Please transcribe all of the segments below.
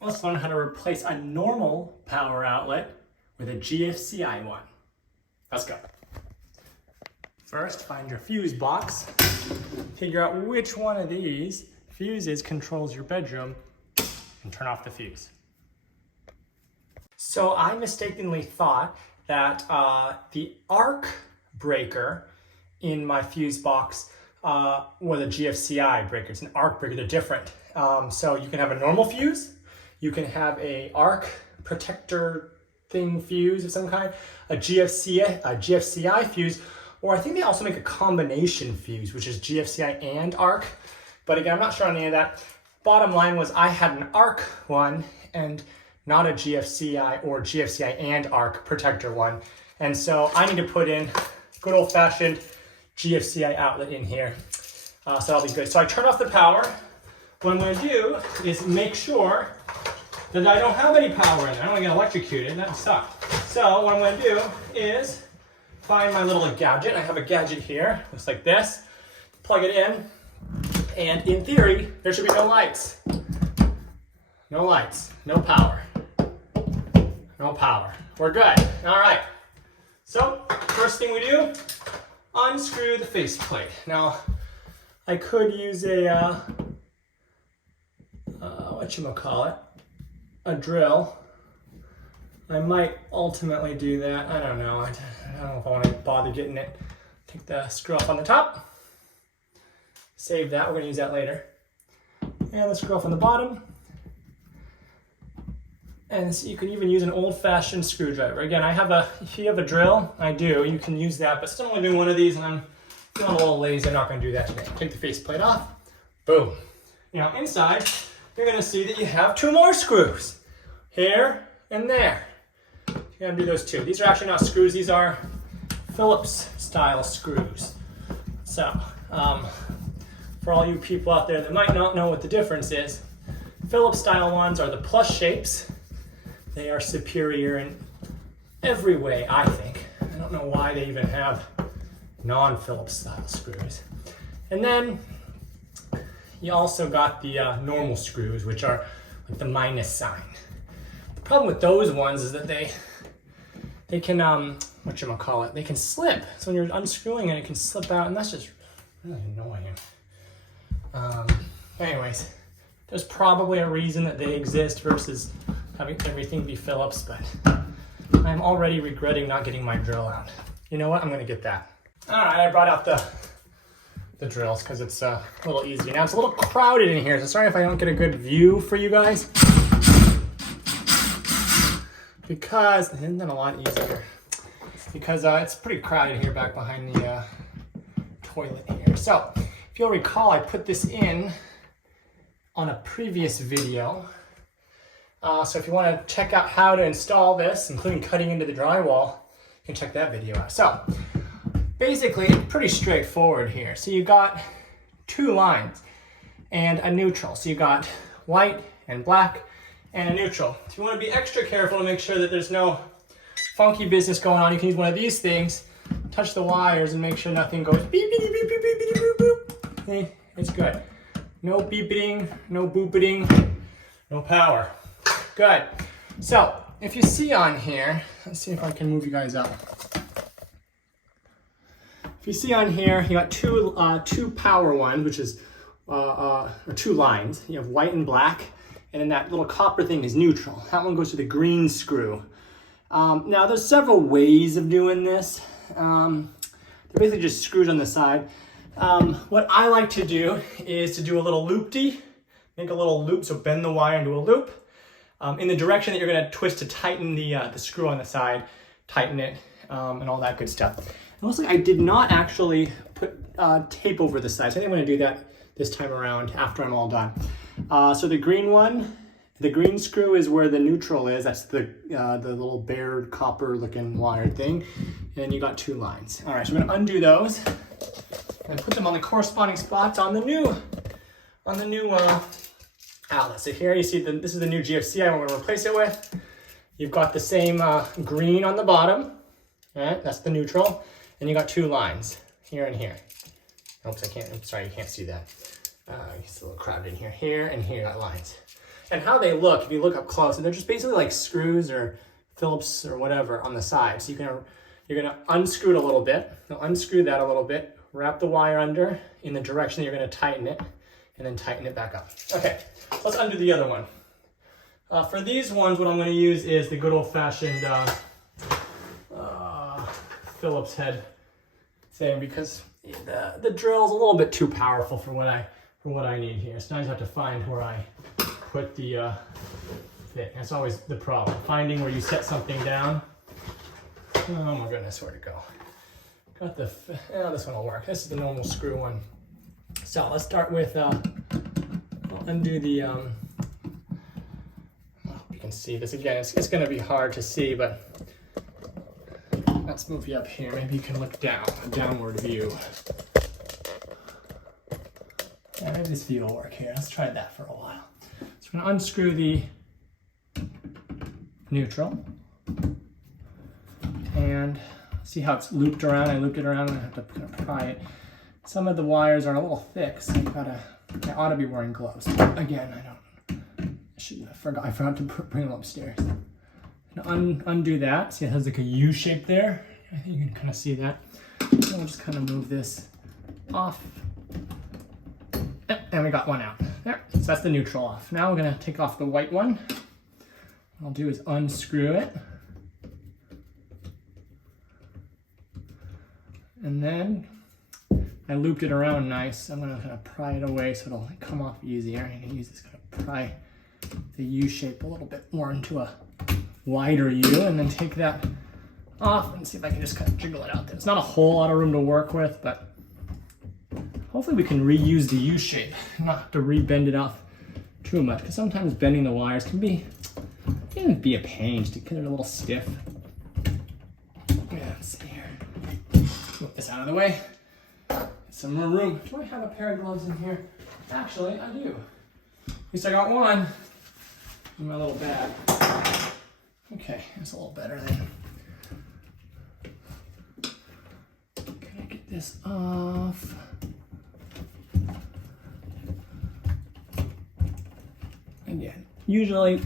Let's learn how to replace a normal power outlet with a GFCI one. Let's go. First, find your fuse box. Figure out which one of these fuses controls your bedroom and turn off the fuse. So I mistakenly thought that the arc breaker in my fuse box was a GFCI breaker. It's an arc breaker, they're different. So you can have a normal fuse, you can have a arc protector thing fuse of some kind, a GFCI fuse, or I think they also make a combination fuse, which is GFCI and arc. But again, I'm not sure on any of that. Bottom line was I had an arc one and not a GFCI or GFCI and arc protector one. And so I need to put in good old fashioned GFCI outlet in here. So that'll be good. So I turn off the power. What I'm gonna do is make sure that I don't have any power in there. I don't want to get electrocuted, that would suck. So what I'm gonna do is find my little gadget. I have a gadget here, looks like this. Plug it in, and in theory, there should be no lights. No lights, no power. No power. We're good. All right. So first thing we do, unscrew the faceplate. Now, I could use a whatchamacallit, a drill. I might ultimately do that. I don't know. I don't know if I want to bother getting it. Take the screw off on the top. Save that. We're going to use that later. And the screw off on the bottom. And so you can even use an old-fashioned screwdriver. Again, if you have a drill, I do, you can use that, but still only doing one of these, and I'm feeling a little lazy. I'm not going to do that today. Take the faceplate off. Boom. Now inside, you're going to see that you have two more screws. Here and there. You're going to do those two. These are actually not screws. These are Phillips-style screws. So, for all you people out there that might not know what the difference is, Phillips-style ones are the plus shapes. They are superior in every way, I think. I don't know why they even have non-Phillips style screws. And then you also got the normal screws, which are like the minus sign. The problem with those ones is that they can, they can slip. So when you're unscrewing it, it can slip out, and that's just really annoying. Anyways, there's probably a reason that they exist versus having everything be Phillips, but I'm already regretting not getting my drill out. You know what? I'm gonna get that. All right, I brought out the drills because it's a little easier. Now it's a little crowded in here, so sorry if I don't get a good view for you guys. Because, isn't that a lot easier? Because it's pretty crowded here back behind the toilet here. So, if you'll recall, I put this in on a previous video. So if you want to check out how to install this, including cutting into the drywall, you can check that video out. So basically, it's pretty straightforward here. So you got two lines and a neutral. So you got white and black and a neutral. If you want to be extra careful to make sure that there's no funky business going on, you can use one of these things, touch the wires and make sure nothing goes beep, beep, beep, beep, beep, beep, beep, boop. Okay, it's good. No beeping, no booping, no power. Good. So, if you see on here, let's see if I can move you guys up. If you see on here, you got two power ones, which is, or two lines. You have white and black, and then that little copper thing is neutral. That one goes to the green screw. Now, there's several ways of doing this. They're basically just screws on the side. What I like to do is to do a little loop-de, make a little loop, so bend the wire into a loop. In the direction that you're going to twist to tighten the screw on the side, tighten it, and all that good stuff. And mostly I did not actually put tape over the side, so I think I'm going to do that this time around after I'm all done. So the green one, the green screw is where the neutral is. That's the little bare copper looking wire thing. And then you got two lines. All right, so I'm going to undo those and put them on the corresponding spots on the new outlet. So here you see this is the new GFCI I'm going to replace it with. You've got the same green on the bottom, right? That's the neutral, and you got two lines here and here. Oops, I can't. I'm sorry, you can't see that. It's a little crowded in here. Here and here got lines. And how they look, if you look up close, they're just basically like screws or Phillips or whatever on the side. So you're gonna unscrew it a little bit. Now unscrew that a little bit, wrap the wire under in the direction that you're gonna tighten it, and then tighten it back up. Okay, let's undo the other one. For these ones, what I'm gonna use is the good old-fashioned Phillips head thing, because the drill's a little bit too powerful for what I need here. So now I just have to find where I put the thing. That's always the problem, finding where you set something down. Oh my goodness, where'd it go? Got the, this one will work. This is the normal screw one. So let's start with, I'll undo the, I hope you can see this again. It's gonna be hard to see, but let's move you up here. Maybe you can look down, a downward view. Yeah, maybe this view will work here. Let's try that for a while. So we're gonna unscrew the neutral. And see how it's looped around? I looped it around and I have to kind of pry it. Some of the wires are a little thick, so I ought to be wearing gloves. Again, I forgot to bring them upstairs. Undo that. See, it has like a U shape there. I think you can kind of see that. So we'll just kind of move this off. And we got one out. There. So that's the neutral off. Now we're gonna take off the white one. What I'll do is unscrew it. And then I looped it around nice. I'm gonna kind of pry it away so it'll come off easier. I'm gonna use this kind of pry the U shape a little bit more into a wider U, and then take that off and see if I can just kind of jiggle it out there. It's not a whole lot of room to work with, but hopefully we can reuse the U shape, not have to re-bend it off too much, because sometimes bending the wires can be a pain just because they're a little stiff. Yeah, let's see here. Move this out of the way. Some more room. Do I have a pair of gloves in here? Actually, I do. At least I got one in my little bag. Okay, that's a little better then. Can I get this off? Again, usually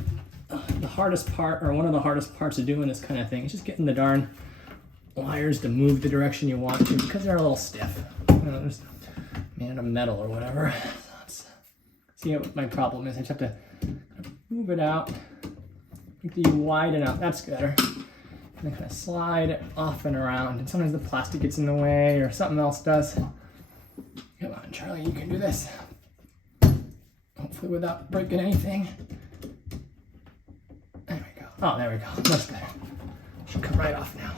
the hardest part, or one of the hardest parts of doing this kind of thing, is just getting the darn wires to move the direction you want to, because they're a little stiff. There's made of metal or whatever. So see what my problem is. I just have to move it out, make the U widen out. That's better. And then kind of slide it off and around. And sometimes the plastic gets in the way or something else does. Come on, Charlie, you can do this. Hopefully without breaking anything. There we go. Oh, there we go. Much better. Should come right off now.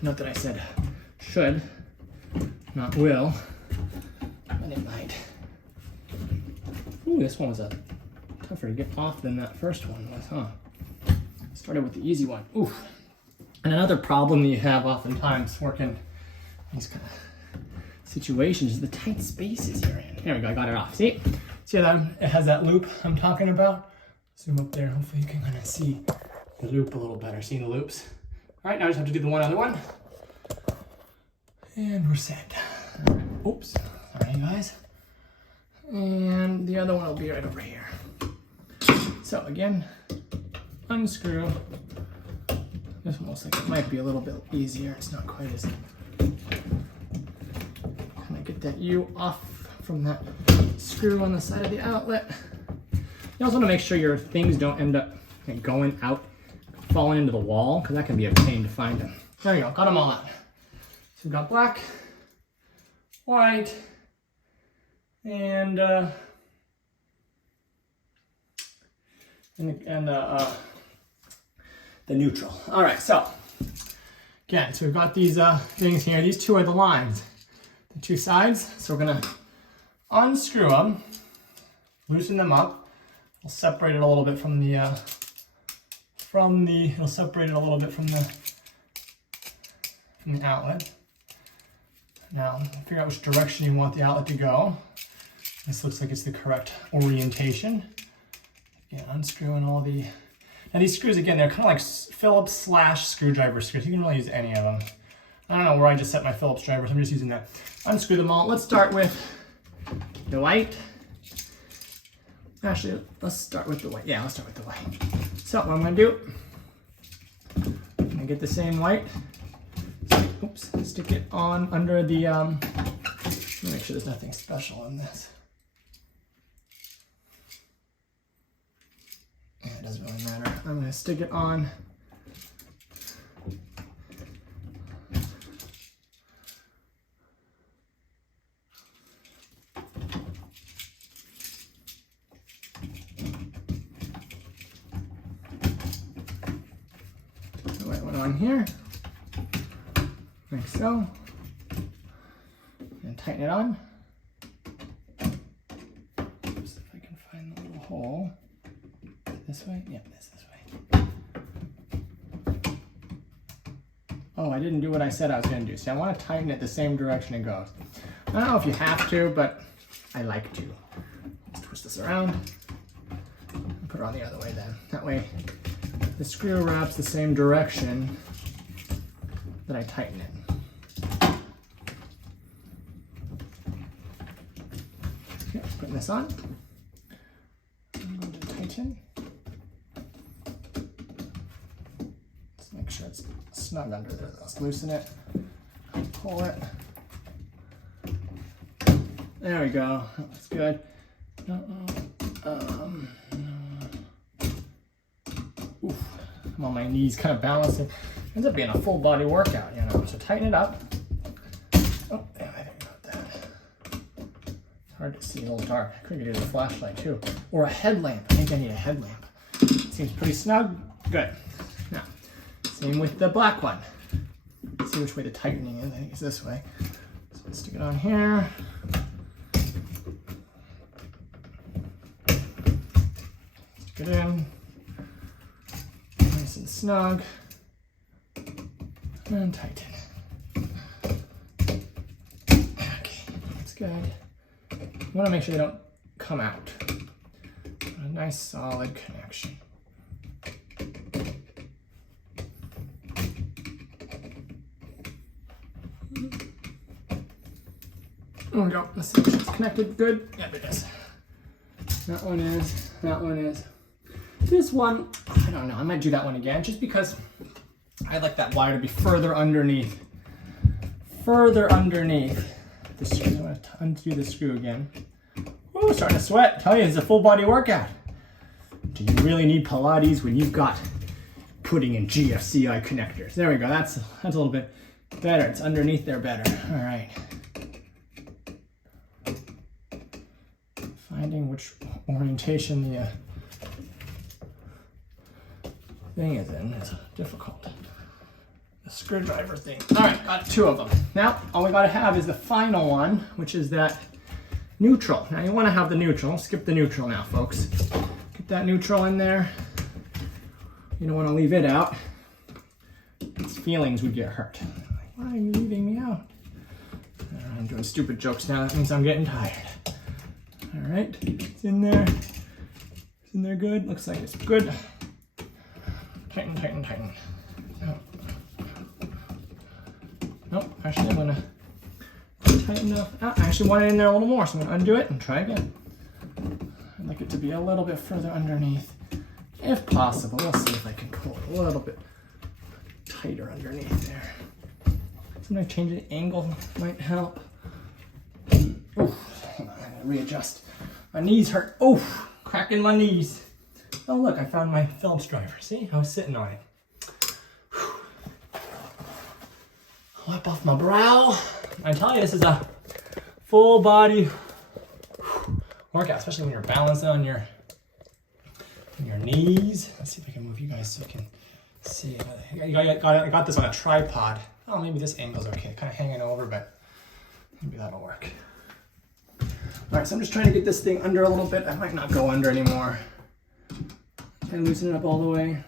Not that I said should, not will, but it might. Ooh, this one was tougher to get off than that first one was, huh? Started with the easy one. Ooh. And another problem that you have oftentimes working these kind of situations is the tight spaces you're in. There we go, I got it off. See that it has that loop I'm talking about? Zoom up there, hopefully you can kind of see the loop a little better. Seeing the loops? All right, now I just have to do the one other one. And we're set. Oops, sorry guys. And the other one will be right over here. So again, unscrew. This one looks like it might be a little bit easier. It's not quite as... Kind of get that U off from that screw on the side of the outlet. You also want to make sure your things don't end up going out, falling into the wall, because that can be a pain to find them. There you go, got them all out. So we've got black, white, and the neutral. All right, so again, so we've got these things here. These two are the lines, the two sides. So we're gonna unscrew them, loosen them up. We'll separate it a little bit from the it'll separate it a little bit from the outlet. Now, figure out which direction you want the outlet to go. This looks like it's the correct orientation. Again, unscrewing all the... Now these screws, again, they're kind of like Phillips / screwdriver screws. You can really use any of them. I don't know where I just set my Phillips drivers. I'm just using that. Unscrew them all. Let's start with the white Actually, let's start with the white. Yeah, let's start with the white. So what I'm gonna do, I'm gonna get the same white. Oops, stick it on under the, make sure there's nothing special in this. Yeah, it doesn't really matter. I'm gonna stick it on. The white one on here, like so, and tighten it on. Oops, if I can find the little hole. This way? Yep, this way. Oh, I didn't do what I said I was going to do. See, I want to tighten it the same direction it goes. I don't know if you have to, but I like to. Let's twist this around and put it on the other way then. That way the screw wraps the same direction that I tighten it. Okay, putting this on. I'm going to tighten. Make sure it's snug under there. Let's loosen it, pull it. There we go. That's good. Oof. I'm on my knees, kind of balancing. Ends up being a full body workout, you know. So tighten it up. Oh, yeah, I didn't got that. It's hard to see, a little dark. I could use a flashlight too, or a headlamp. I think I need a headlamp. Seems pretty snug. Good. Now. Same with the black one. Let's see which way the tightening is. I think it's this way. So let's stick it on here. Stick it in. Nice and snug. And tighten. Okay, that's good. You want to make sure they don't come out. A nice solid connection. There we go. Let's see if it's connected good. Yep, it is. That one is. That one is. This one, I don't know. I might do that one again just because I like that wire to be further underneath. Further underneath the screw. I'm going to undo the screw again. Oh, starting to sweat. Tell you, it's a full body workout. Do you really need Pilates when you've got putting in GFCI connectors? There we go. That's a little bit better. It's underneath there better. All right. Finding which orientation the thing is in is difficult. The screwdriver thing. All right, got two of them. Now, all we gotta have is the final one, which is that neutral. Now you wanna have the neutral. Skip the neutral now, folks. Get that neutral in there. You don't wanna leave it out. Its feelings would get hurt. Like, why are you leaving me out? I'm doing stupid jokes now. That means I'm getting tired. All right, it's in there. It's in there good. Looks like it's good. Tighten, tighten, tighten. Nope, actually I'm gonna tighten up. I actually want it in there a little more, so I'm gonna undo it and try again. I'd like it to be a little bit further underneath, if possible. We'll see if I can pull it a little bit tighter underneath there. Sometimes changing the angle might help. Ooh, hang on, I'm gonna readjust. My knees hurt. Oh, cracking my knees. Oh look, I found my Phillips driver. See, I was sitting on it. Wipe off my brow. I tell you, this is a full body workout, especially when you're balancing on your knees. Let's see if I can move you guys so you can see. I got this on a tripod. Oh, maybe this angle's okay. Kind of hanging over, but maybe that'll work. All right, so I'm just trying to get this thing under a little bit. I might not go under anymore. Can I loosen it up all the way?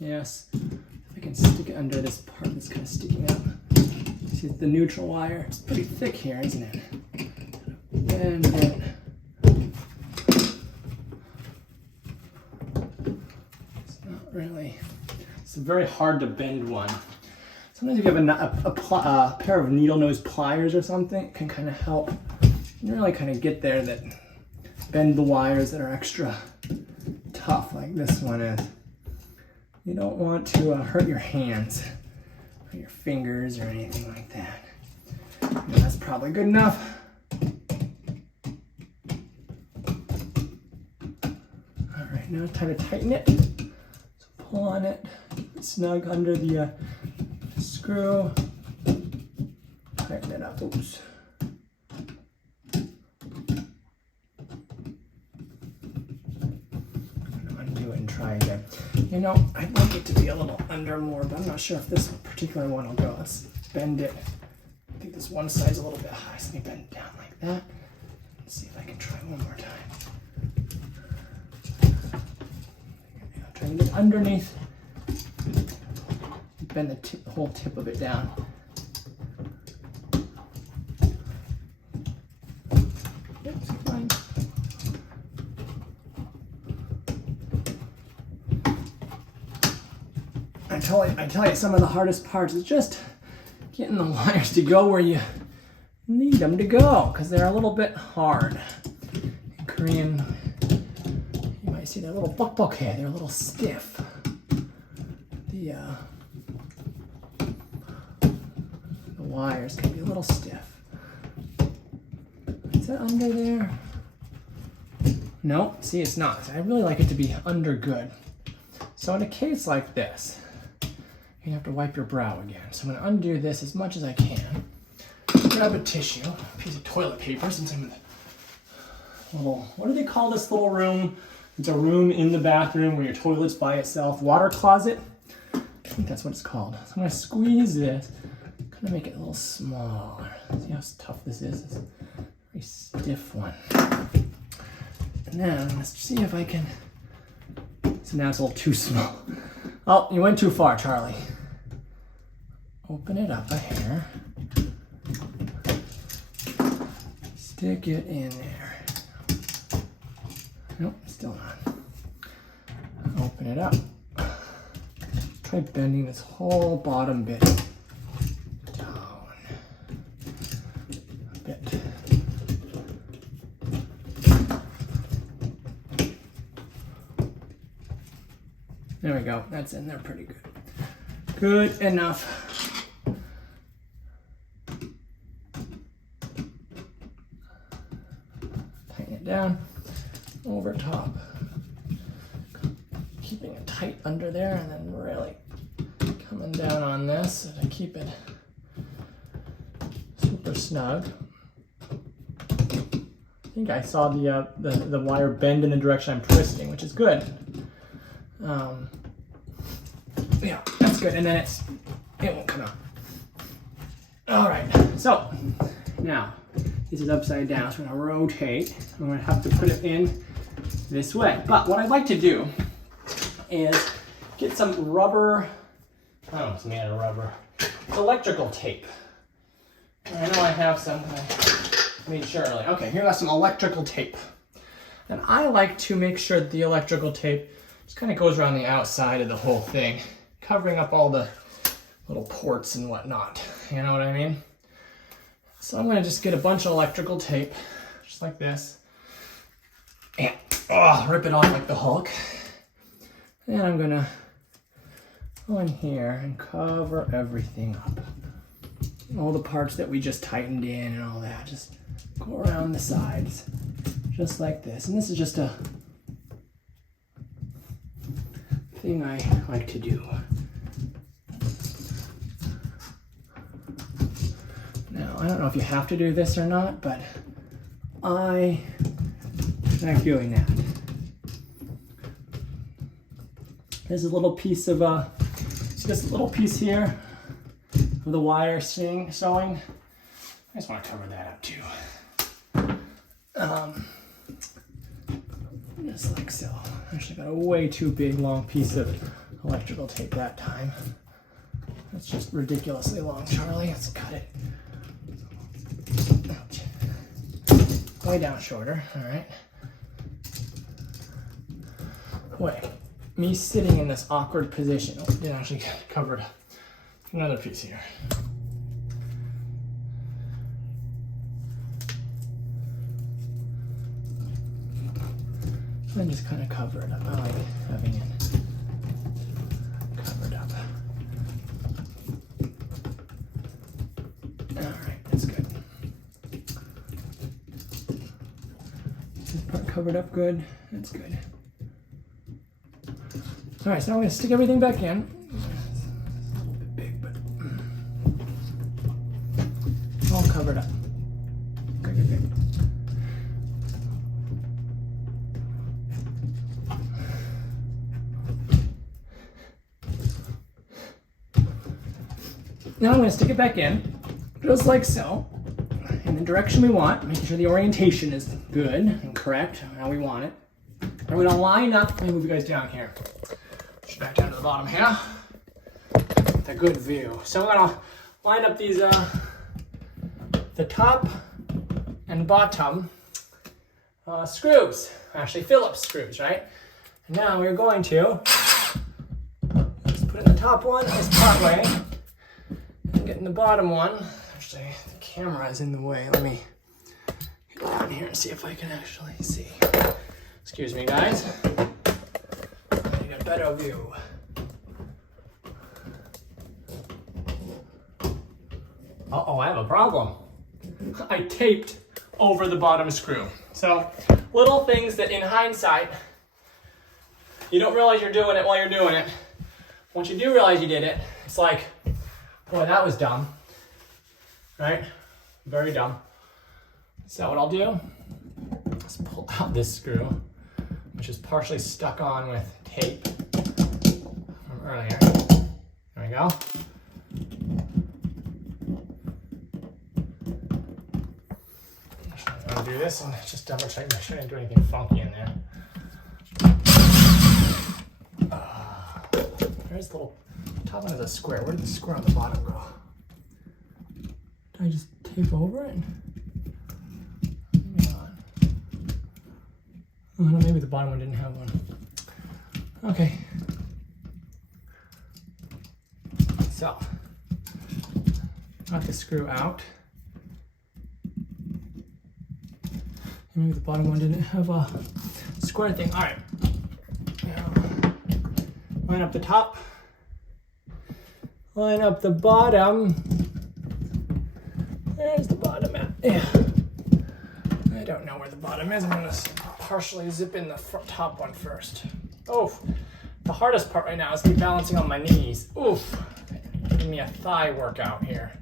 Yes. If I can stick it under this part that's kind of sticking up. See the neutral wire? It's pretty thick here, isn't it? Bend it. It's not really. It's a very hard to bend one. Sometimes if you have a pair of needle nose pliers or something, it can kind of help. You really kind of get there that bend the wires that are extra tough, like this one is. You don't want to hurt your hands or your fingers or anything like that. And that's probably good enough. All right, now it's time to tighten it. So pull on it, keep it snug under the screw. Tighten it up. Oops. Undo it and try again. You know, I'd like it to be a little under more, but I'm not sure if this particular one will go. Let's bend it. I think this one side's a little bit high, so let me bend it down like that. Let's see if I can try one more time. I'm trying to get underneath. Bend the whole tip of it down. Oops, fine. I tell you, some of the hardest parts is just getting the wires to go where you need them to go, because they're a little bit hard. In Korean, you might see they're a little 뻑뻑해, they're a little stiff. The wires can be a little stiff. Is that under there? No, see, it's not. I really like it to be under good. So in a case like this, you have to wipe your brow again. So I'm going to undo this as much as I can. Grab a tissue, a piece of toilet paper, since I'm in the little, what do they call this little room? It's a room in the bathroom where your toilet's by itself. Water closet? I think that's what it's called. So I'm going to squeeze this, kind of make it a little smaller. See how tough this is? It's a very stiff one. And then let's see if I can, so now it's a little too small. Oh, you went too far, Charlie. Open it up a hair. Stick it in there. Nope, still not. Open it up. Try bending this whole bottom bit down a bit. There we go. That's in there pretty good. Good enough. Tighten it down over top. Keeping it tight under there and then really coming down on this to keep it super snug. I think I saw the wire bend in the direction I'm twisting, which is good. Yeah, that's good, and then it won't come out. All right, so now this is upside down, so I'm gonna rotate. I'm gonna have to put it in this way. But what I'd like to do is get some rubber, I don't know if it's made out of rubber, it's electrical tape. I know I have some, I made sure earlier. Okay, here I got some electrical tape. And I like to make sure that the electrical tape just kind of goes around the outside of the whole thing, covering up all the little ports and whatnot. You know what I mean? So I'm going to just get a bunch of electrical tape, just like this, and rip it off like the Hulk. And I'm going to go in here and cover everything up. All the parts that we just tightened in and all that, just go around the sides, just like this. And this is just a thing I like to do. Now, I don't know if you have to do this or not, but I like doing that. There's a little piece of, just a little piece here of the wire sewing. I just want to cover that up too. Just like so. Actually got a way too big long piece of electrical tape that time. That's just ridiculously long, Charlie. Let's cut it. Ouch. Way down shorter, all right. Wait, me sitting in this awkward position. Oh, it didn't actually get covered. Another piece here. And just kind of cover it up. I like having it covered up. Alright, that's good. This part covered up good. That's good. Alright, so now I'm going to stick everything back in. It's a little bit big, but all covered up. Good. Now I'm going to stick it back in, just like so, in the direction we want, making sure the orientation is good and correct, how we want it. And we're going to line up, let me move you guys down here. Just back down to the bottom here. With a good view. So we're going to line up these, the top and bottom screws, actually Phillips screws, right? And now we're going to just put in the top one as part way. Getting the bottom one. Actually, the camera is in the way. Let me get down here and see if I can actually see. Excuse me, guys. I need a better view. Uh-oh, I have a problem. I taped over the bottom screw. So, little things that in hindsight, you don't realize you're doing it while you're doing it. Once you do realize you did it, it's like, boy, that was dumb, right? Very dumb. So what I'll do is pull out this screw, which is partially stuck on with tape from earlier. There we go. I'm gonna do this and just double check, make sure I didn't do anything funky in there. There's the little top one is a square. Where did the square on the bottom go? Did I just tape over it? Maybe not. Oh, no, maybe the bottom one didn't have one. Okay. So, got the screw out. Maybe the bottom one didn't have a square thing. All right. Now, line up the top. Line up the bottom. There's the bottom at. Yeah. I don't know where the bottom is. I'm going to partially zip in the top one first. Oh, the hardest part right now is me balancing on my knees. Oof. Giving me a thigh workout here.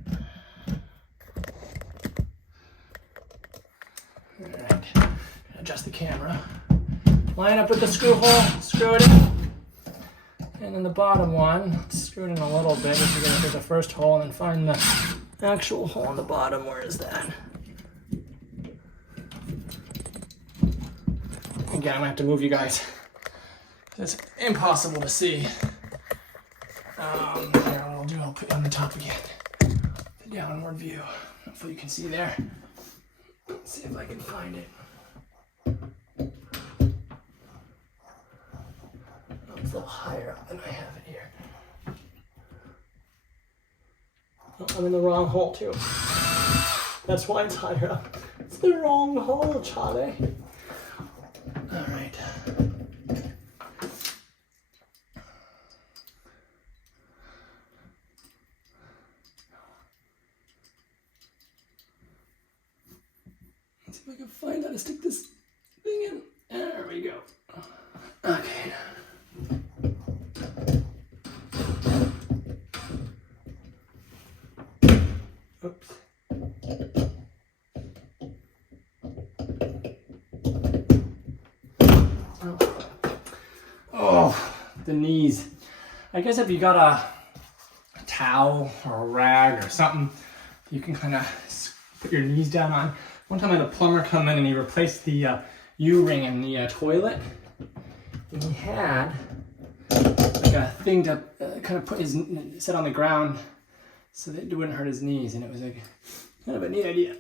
All right. Adjust the camera. Line up with the screw hole. Screw it in. And then the bottom one, screw it in a little bit if you're going to do the first hole, and then find the actual hole in the bottom. Where is that? Again, I'm going to have to move you guys. It's impossible to see. Here, what I'll do, I'll put it on the top again. The downward view. Hopefully you can see there. Let's see if I can find it. It's a little higher up than I have it here. Oh, I'm in the wrong hole too. That's why it's higher up. It's the wrong hole, Charlie. All right. Let's see if I can find how to stick this thing in. There we go. Okay. Oops. Oh, the knees. I guess if you got a towel or a rag or something, you can kind of put your knees down on. One time I had a plumber come in and he replaced the U-ring in the toilet. And he had like a thing to kind of put his set on the ground so that it wouldn't hurt his knees, and it was like kind of a neat idea.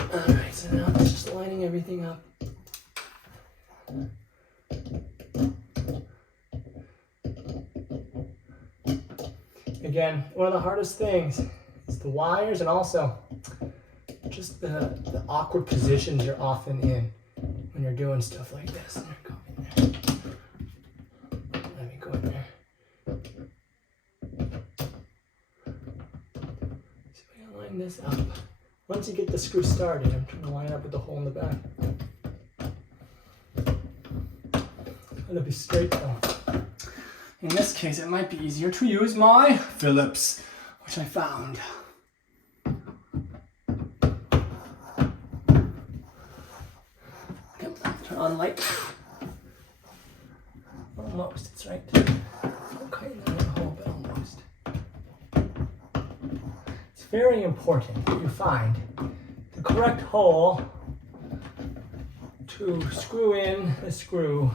Alright, so now it's just lining everything up. Again, one of the hardest things the wires and also just the awkward positions you're often in when you're doing stuff like this. Let me go in there. See if I can line this up. Once you get the screw started, I'm trying to line up with the hole in the back. It'll be straight though. In this case, it might be easier to use my Phillips, which I found. Turn on light. Almost, it's right. Okay, now the hole, but almost. It's very important that you find the correct hole to screw in the screw.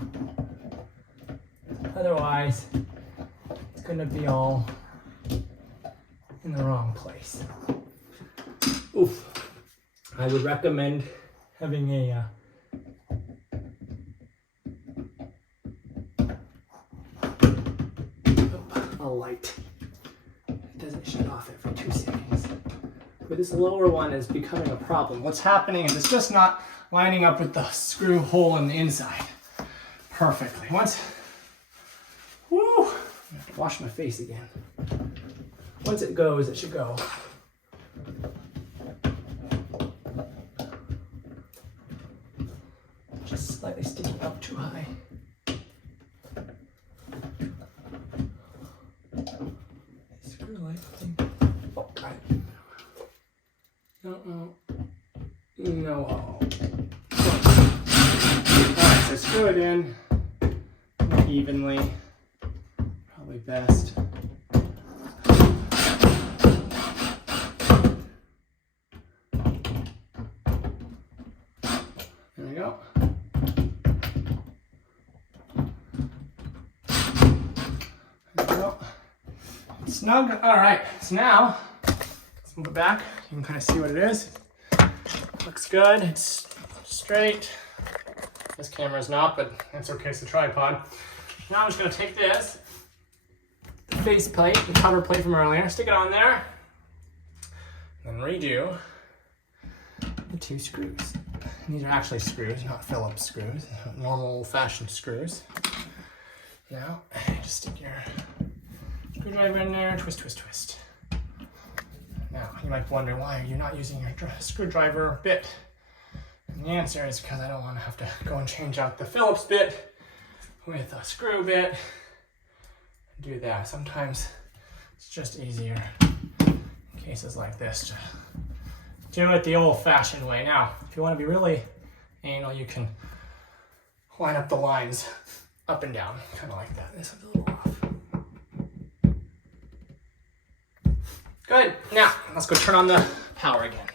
Otherwise, it's going to be all in the wrong place. Oof. I would recommend having a light. It doesn't shut off every 2 seconds. But this lower one is becoming a problem. What's happening is it's just not lining up with the screw hole in the inside perfectly. Woo! I have to wash my face again. Once it goes, it should go. Just slightly sticking up too high. Screw light thing. Oh, got it. No. Alright, so screw it in more evenly. Probably best. There we go. There we go. Snug. Alright, so now let's move it back. You can kind of see what it is. Looks good. It's straight. This camera's not, but that's okay. It's a tripod. Now I'm just going to take this, the face plate, the cover plate from earlier, stick it on there, and redo the 2 screws. And these are actually screws, not Phillips screws, normal old-fashioned screws. Now, just stick your screwdriver in there, twist, twist, twist. Now, you might wonder, why are you not using your screwdriver bit? And the answer is because I don't want to have to go and change out the Phillips bit with a screw bit. Do that. Sometimes it's just easier in cases like this to do it the old-fashioned way. Now, if you want to be really anal, you can line up the lines up and down, kind of like that. This one's a little off. Good. Now, let's go turn on the power again.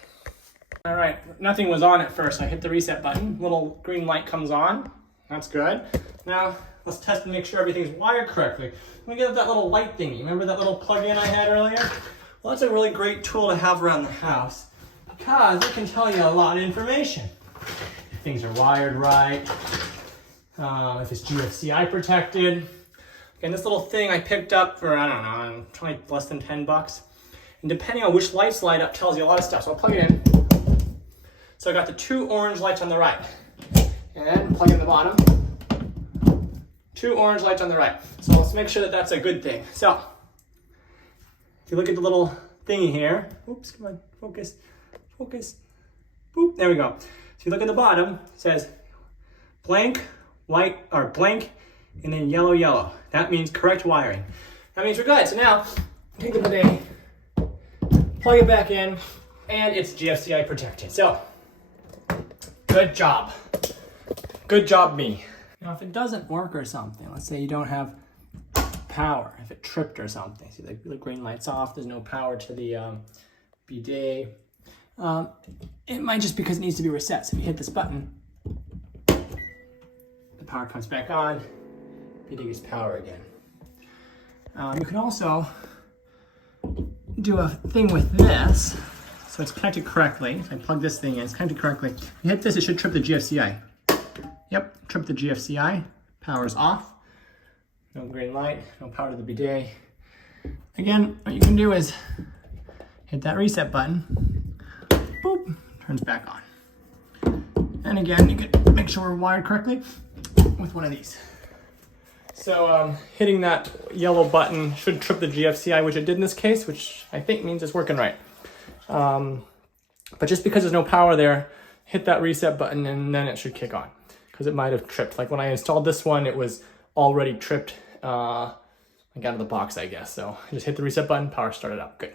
All right, nothing was on at first. I hit the reset button. Little green light comes on. That's good. Now, let's test and make sure everything's wired correctly. Let me get that little light thingy. Remember that little plug-in I had earlier? Well, that's a really great tool to have around the house because it can tell you a lot of information. If things are wired right, if it's GFCI protected. And this little thing I picked up for, I don't know, less than 10 bucks. And depending on which lights light up tells you a lot of stuff. So I'll plug it in. So I got the 2 orange lights on the right. And plug in the bottom. 2 orange lights on the right. So let's make sure that that's a good thing. So if you look at the little thingy here, oops, come on, focus, focus, boop, there we go. So if you look at the bottom, it says blank, white, or blank, and then yellow, yellow. That means correct wiring. That means we're good. So now, take the bidet, plug it back in, and it's GFCI protected. So, good job. Good job, me. Now, if it doesn't work or something, let's say you don't have power, if it tripped or something, see the green light's off, there's no power to the bidet, it might just because it needs to be reset. So if you hit this button, the power comes back on, bidet gets power again. You can also do a thing with this, so it's connected correctly. If I plug this thing in, it's connected correctly. You hit this, it should trip the GFCI. Yep, trip the GFCI, power's off. No green light, no power to the bidet. Again, what you can do is hit that reset button, boop, turns back on. And again, you can make sure we're wired correctly with one of these. So hitting that yellow button should trip the GFCI, which it did in this case, which I think means it's working right. But just because there's no power there, hit that reset button and then it should kick on, because it might have tripped. Like when I installed this one, it was already tripped like out of the box, I guess. So I just hit the reset button, power started up, good.